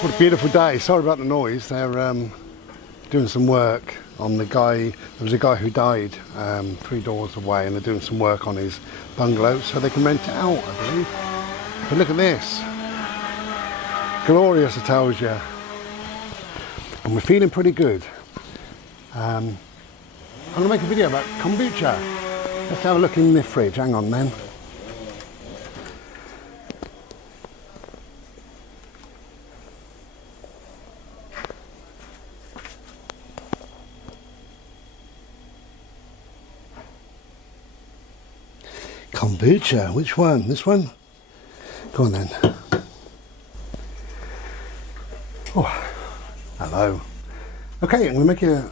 What a beautiful day. Sorry about the noise. They're doing some work on the guy. There was a guy who died 3 doors away, and they're doing some work on his bungalow so they can rent it out, I believe. But look at this. Glorious, I tells you. And we're feeling pretty good. I'm going to make a video about kombucha. Let's have a look in the fridge. Hang on then. Kombucha, which one? This one? Go on then. Oh, hello. Okay, I'm going to make a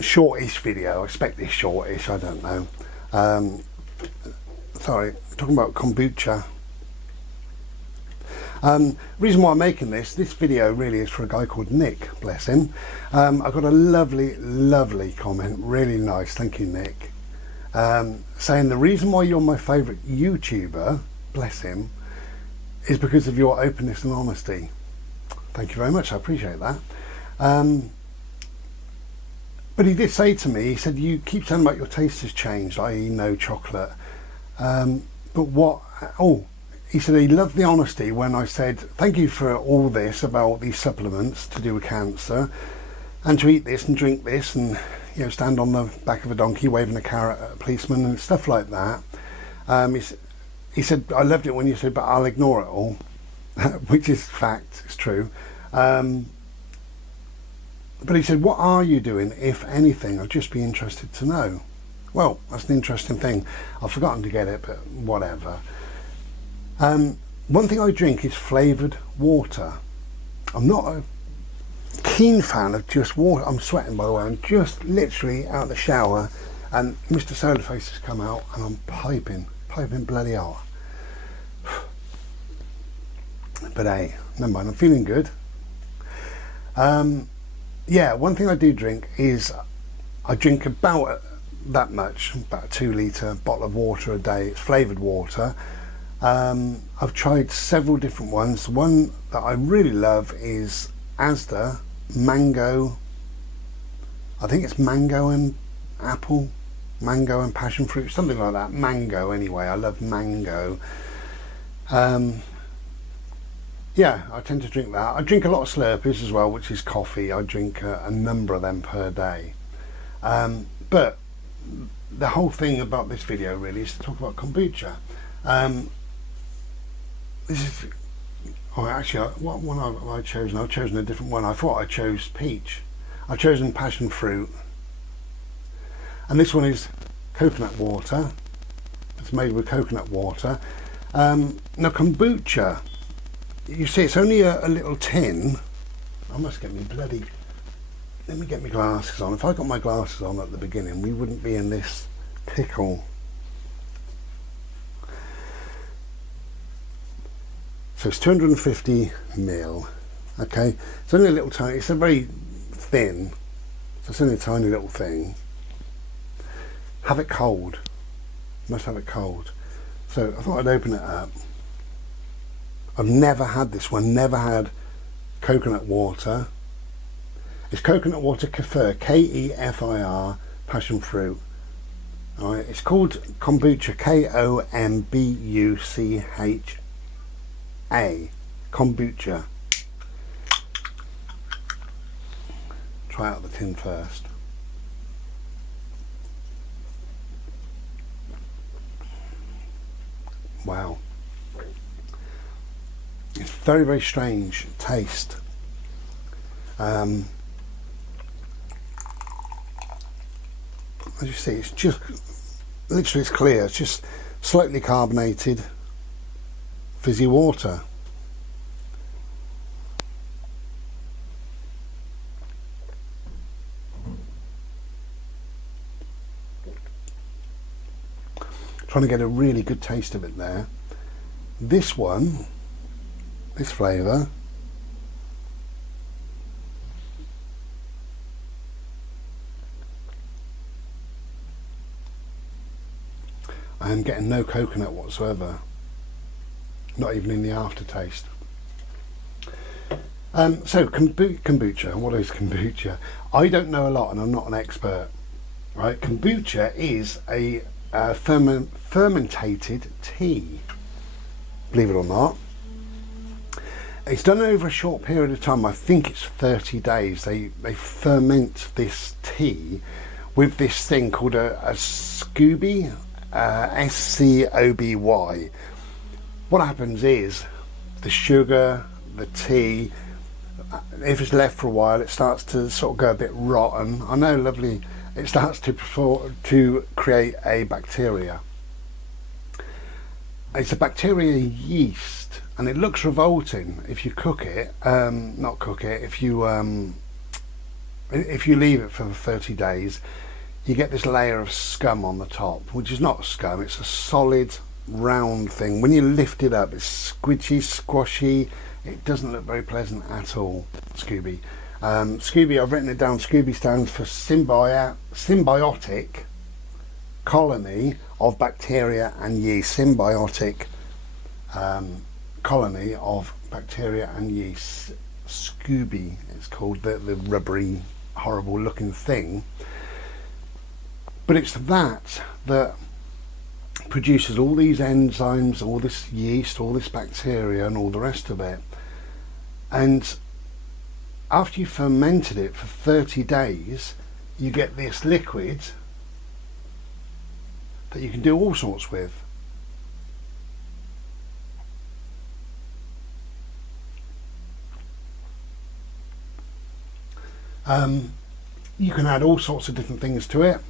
shortish video. I expect this shortish, I don't know. Sorry, talking about kombucha. Reason why I'm making this video really is for a guy called Nick, bless him. I got a lovely comment, really nice, thank you Nick. Saying the reason why you're my favourite YouTuber, bless him, is because of your openness and honesty. Thank you very much, I appreciate that. But he did say to me, he said, you keep saying about your taste has changed, i.e. no chocolate. But what, he said he loved the honesty when I said, thank you for all this about these supplements to do with cancer, and to eat this and drink this and stand on the back of a donkey waving a carrot at a policeman and stuff like that. He said, I loved it when you said, but I'll ignore it all, which is fact, it's true. But he said, what are you doing, if anything? I'd just be interested to know. Well, that's an interesting thing. I've forgotten to get it, but whatever. One thing I drink is flavoured water. I'm not a keen fan of just water. I'm sweating, by the way. I'm just literally out of the shower and Mr. Solarface has come out and I'm piping bloody hot. But hey, never mind, I'm feeling good. Yeah, one thing I do drink is I drink about that much, about a 2 litre bottle of water a day. It's flavoured water. I've tried several different ones. The one that I really love is Asda mango. I think it's mango and apple, mango and passion fruit, something like that. Mango anyway, I love mango. Yeah, I tend to drink that. I drink a lot of Slurpees as well, which is coffee. I drink a number of them per day. But the whole thing about this video really is to talk about kombucha. This is, actually, what one have I chosen? I've chosen a different one. I thought I chose peach. I've chosen passion fruit. And this one is coconut water. It's made with coconut water. Now kombucha, you see it's only a little tin. I must get me bloody, let me get my glasses on. If I got my glasses on at the beginning, we wouldn't be in this pickle. So it's 250 ml. Okay, it's only a little tiny, it's a very thin, so it's only a tiny little thing. Have it cold, must have it cold. So I thought I'd open it up. I've never had this one, never had coconut water. It's coconut water kefir, K-E-F-I-R, passion fruit. All right, it's called kombucha, K-O-M-B-U-C-H-A, kombucha. Try out the tin first. Wow. It's very strange taste. As you see, it's just literally, it's clear. It's just slightly carbonated fizzy water. Trying to get a really good taste of it there. This one, this flavour, I am getting no coconut whatsoever, not even in the aftertaste. So kombucha, what is kombucha? I don't know a lot and I'm not an expert, right? Kombucha is a fermentated tea, believe it or not. It's done over a short period of time. I think it's 30 days. They ferment this tea with this thing called a SCOBY, SCOBY. What happens is the sugar, the tea, if it's left for a while, it starts to sort of go a bit rotten. I know, lovely. It starts to create a bacteria. It's a bacteria yeast, and it looks revolting if you cook it. Not cook it. If you leave it for 30 days, you get this layer of scum on the top, which is not scum. It's a solid, round thing. When you lift it up, it's squidgy, squashy. It doesn't look very pleasant at all. SCOBY. SCOBY, I've written it down. SCOBY stands for symbiotic colony of bacteria and yeast. Symbiotic colony of bacteria and yeast. SCOBY, it's called, the rubbery, horrible looking thing. But it's that produces all these enzymes, all this yeast, all this bacteria and all the rest of it. And after you've fermented it for 30 days, you get this liquid that you can do all sorts with. You can add all sorts of different things to it.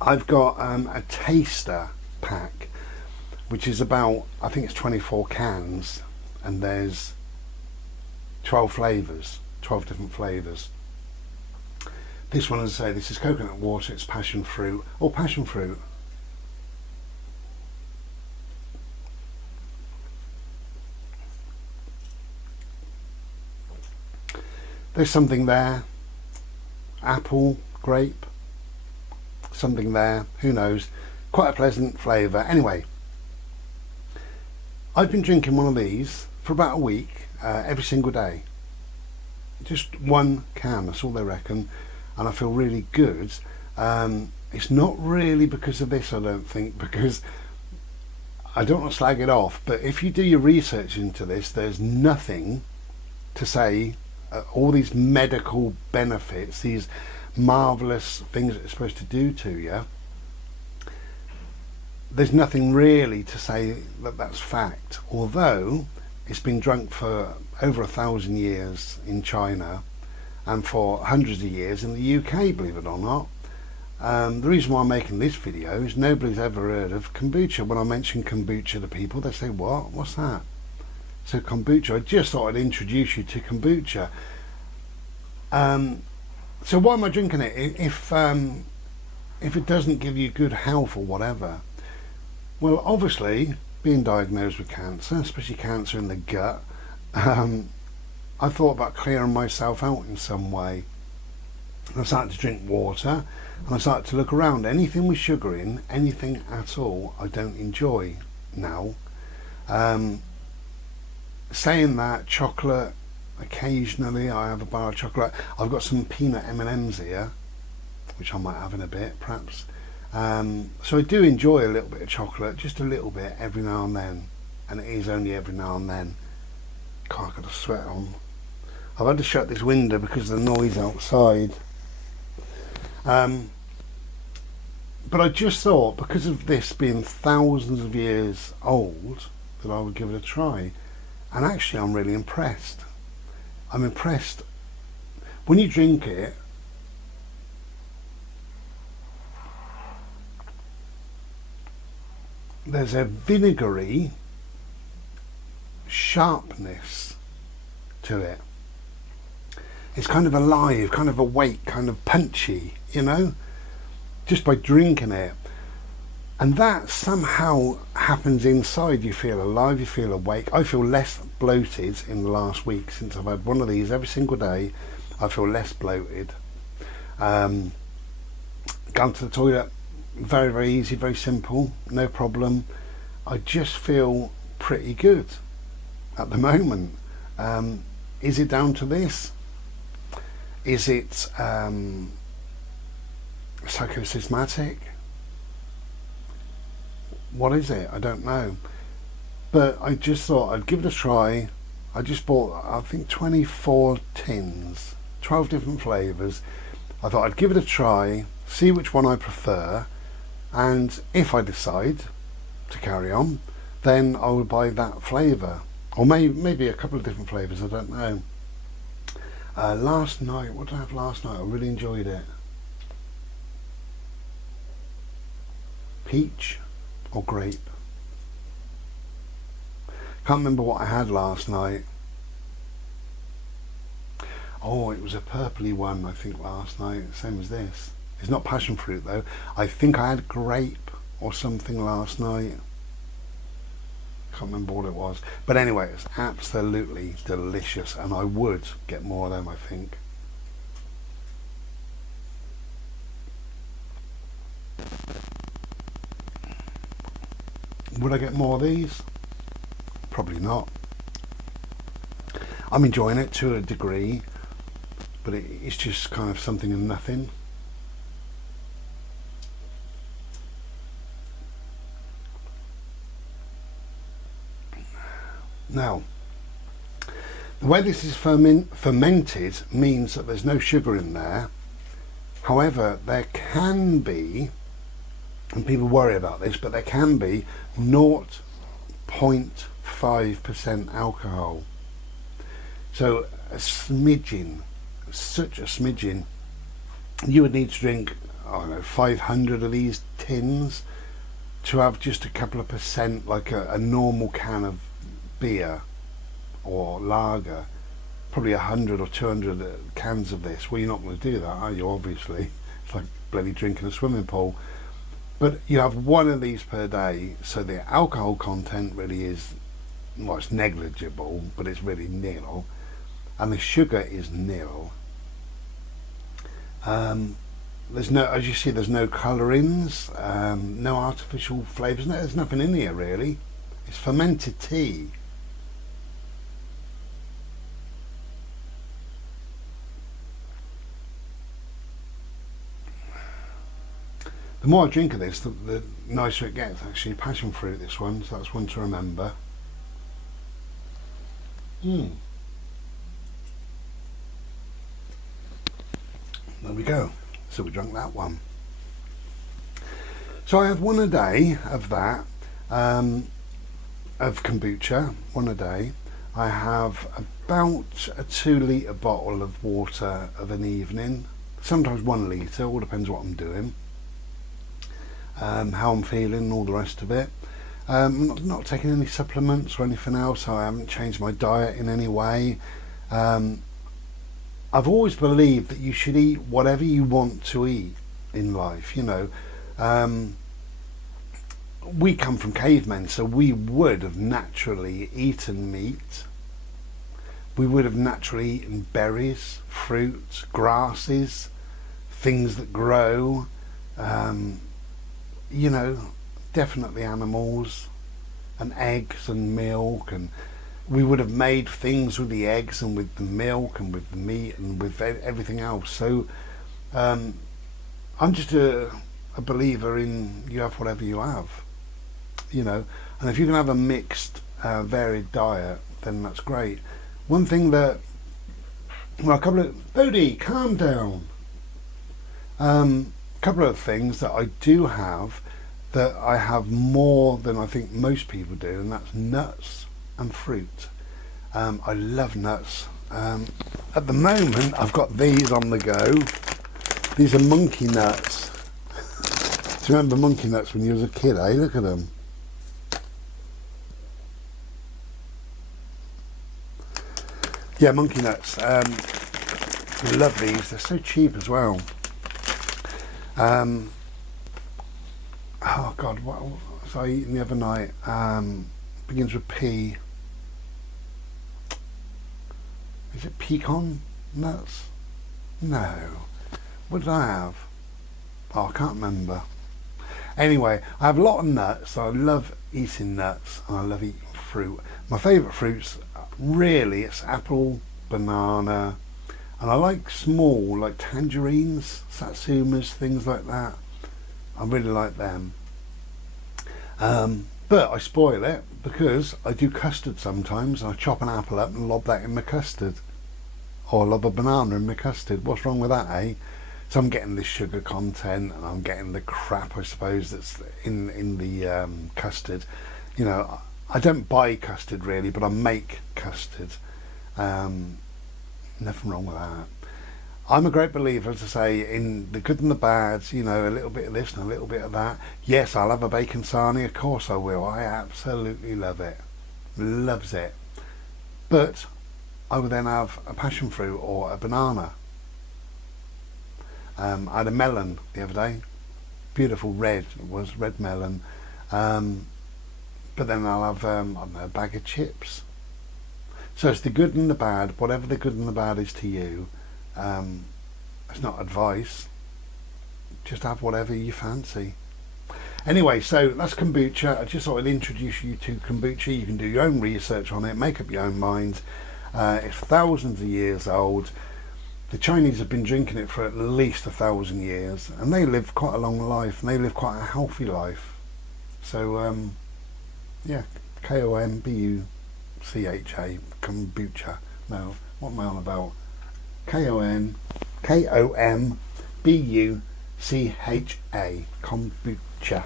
I've got a taster pack, which is about, I think it's 24 cans, and there's 12 flavours, 12 different flavours. This one, as I say, this is coconut water, it's passion fruit, or passion fruit. There's something there, apple, grape, something there, who knows, quite a pleasant flavour. Anyway, I've been drinking one of these for about a week, every single day. Just one can, that's all they reckon, and I feel really good. It's not really because of this, I don't think, because I don't want to slag it off, but if you do your research into this, there's nothing to say all these medical benefits, these marvellous things that it's supposed to do to you. There's nothing really to say that that's fact, although it's been drunk for over 1,000 years in China and for hundreds of years in the UK, believe it or not. The reason why I'm making this video is nobody's ever heard of kombucha. When I mention kombucha to people, they say, what? What's that? So kombucha, I just thought I'd introduce you to kombucha. So why am I drinking it? If it doesn't give you good health or whatever? Well, obviously, being diagnosed with cancer, especially cancer in the gut, I thought about clearing myself out in some way. I started to drink water, and I started to look around. Anything with sugar in, anything at all, I don't enjoy now. Saying that, chocolate, occasionally I have a bar of chocolate. I've got some peanut M&Ms here, which I might have in a bit, perhaps. So I do enjoy a little bit of chocolate, just a little bit every now and then, and it is only every now and then. God, I've got a sweat on. I've had to shut this window because of the noise outside. But I just thought, because of this being thousands of years old, that I would give it a try. And actually I'm really impressed. I'm impressed. When you drink it, there's a vinegary sharpness to it. It's kind of alive, kind of awake, kind of punchy, you know, just by drinking it. And that somehow happens inside. You feel alive, you feel awake. I feel less bloated in the last week since I've had one of these every single day. I feel less bloated. Gone to the toilet, very, very easy, very simple, no problem. I just feel pretty good at the moment. Is it down to this? Is it psychosysmatic? What is it? I don't know. But I just thought I'd give it a try. I just bought, I think, 24 tins, 12 different flavours. I thought I'd give it a try, see which one I prefer, and if I decide to carry on, then I will buy that flavour. Or maybe a couple of different flavours, I don't know. Last night, what did I have last night? I really enjoyed it. Peach or grape. Can't remember what I had last night. Oh, it was a purpley one, I think, last night, same as this. It's not passion fruit though. I think I had grape or something last night. Can't remember what it was. But anyway, it's absolutely delicious, and I would get more of them, I think. Would I get more of these? Probably not. I'm enjoying it to a degree, but it's just kind of something and nothing. Now, the way this is fermented means that there's no sugar in there. However, there can be, and people worry about this, but there can be 0.5% alcohol. So a smidgen, such a smidgen. You would need to drink, I don't know, 500 of these tins to have just a couple of percent, like a normal can of beer or lager. Probably 100 or 200 cans of this. Well, you're not going to do that, are you? Obviously, it's like bloody drinking a swimming pool. But you have one of these per day, so the alcohol content really is, well, it's negligible, but it's really nil, and the sugar is nil. There's no, as you see, there's no colourings, no artificial flavours. No, there's nothing in here really. It's fermented tea. The more I drink of this, the nicer it gets. Actually, passion fruit, this one, so that's one to remember. There we go. So we drank that one. So I have one a day of that, of kombucha, one a day. I have about a 2 litre bottle of water of an evening. Sometimes 1 litre, all depends what I'm doing. How I'm feeling, all the rest of it. Not taking any supplements or anything else. I haven't changed my diet in any way. I've always believed that you should eat whatever you want to eat in life, you know. We come from cavemen, so we would have naturally eaten meat. We would have naturally eaten berries, fruits, grasses, things that grow. You know, definitely animals, and eggs and milk, and we would have made things with the eggs and with the milk and with the meat and with everything else. So I'm just a believer in you have whatever you have, you know, and if you can have a mixed varied diet, then that's great. One thing that, well, a couple of, Bodhi, calm down. Couple of things that I do have, that I have more than I think most people do, and that's nuts and fruit. I love nuts. At the moment I've got these on the go. These are monkey nuts. Do you remember monkey nuts when you was a kid, eh? Look at them. Yeah, monkey nuts. I love these, they're so cheap as well. Oh God, what was I eating the other night? Begins with P. Is it pecan nuts? No. What did I have? Oh, I can't remember. Anyway, I have a lot of nuts. I love eating nuts and I love eating fruit. My favourite fruits, really, it's apple, banana, and I like small, like tangerines, satsumas, things like that. I really like them. But I spoil it because I do custard sometimes. I chop an apple up and lob that in my custard, or lob a banana in my custard. What's wrong with that, eh? So I'm getting the sugar content, and I'm getting the crap, I suppose, that's in the custard. You know, I don't buy custard really, but I make custard. Nothing wrong with that. I'm a great believer, as I say, in the good and the bad. You know, a little bit of this and a little bit of that. Yes, I'll have a bacon sarnie, of course I will. I absolutely love it. Loves it. But I would then have a passion fruit or a banana. I had a melon the other day, beautiful red, it was red melon. But then I'll have I don't know, a bag of chips. So it's the good and the bad, whatever the good and the bad is to you. It's not advice, just have whatever you fancy. Anyway, so that's kombucha. I just thought I'd introduce you to kombucha. You can do your own research on it, make up your own mind. It's thousands of years old. The Chinese have been drinking it for at least 1,000 years, and they live quite a long life, and they live quite a healthy life. So, yeah, Kombucha, kombucha. No, what am I on about? Kombucha, kombucha.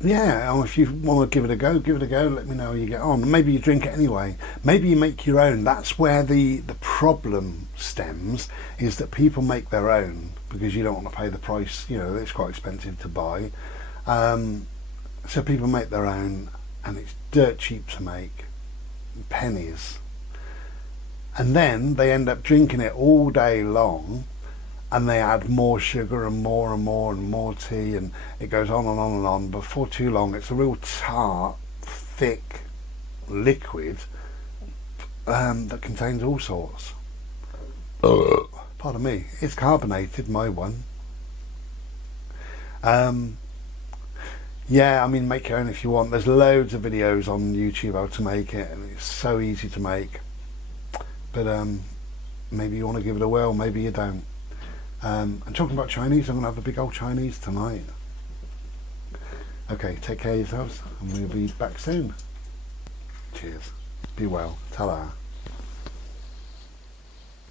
Yeah, if you want to give it a go, give it a go. Let me know how you get on. Maybe you drink it anyway. Maybe you make your own. That's where the problem stems, is that people make their own because you don't want to pay the price. You know, it's quite expensive to buy. So people make their own, and it's dirt cheap to make, pennies. And then they end up drinking it all day long, and they add more sugar and more and more and more tea, and it goes on and on and on. Before too long, it's a real tart, thick liquid that contains all sorts. Pardon me, it's carbonated, my one. Yeah, I mean, make your own if you want. There's loads of videos on YouTube how to make it, and it's so easy to make. But maybe you want to give it a whirl, maybe you don't. And talking about Chinese, I'm going to have a big old Chinese tonight. Okay, take care of yourselves, and we'll be back soon. Cheers. Be well. Ta-ra.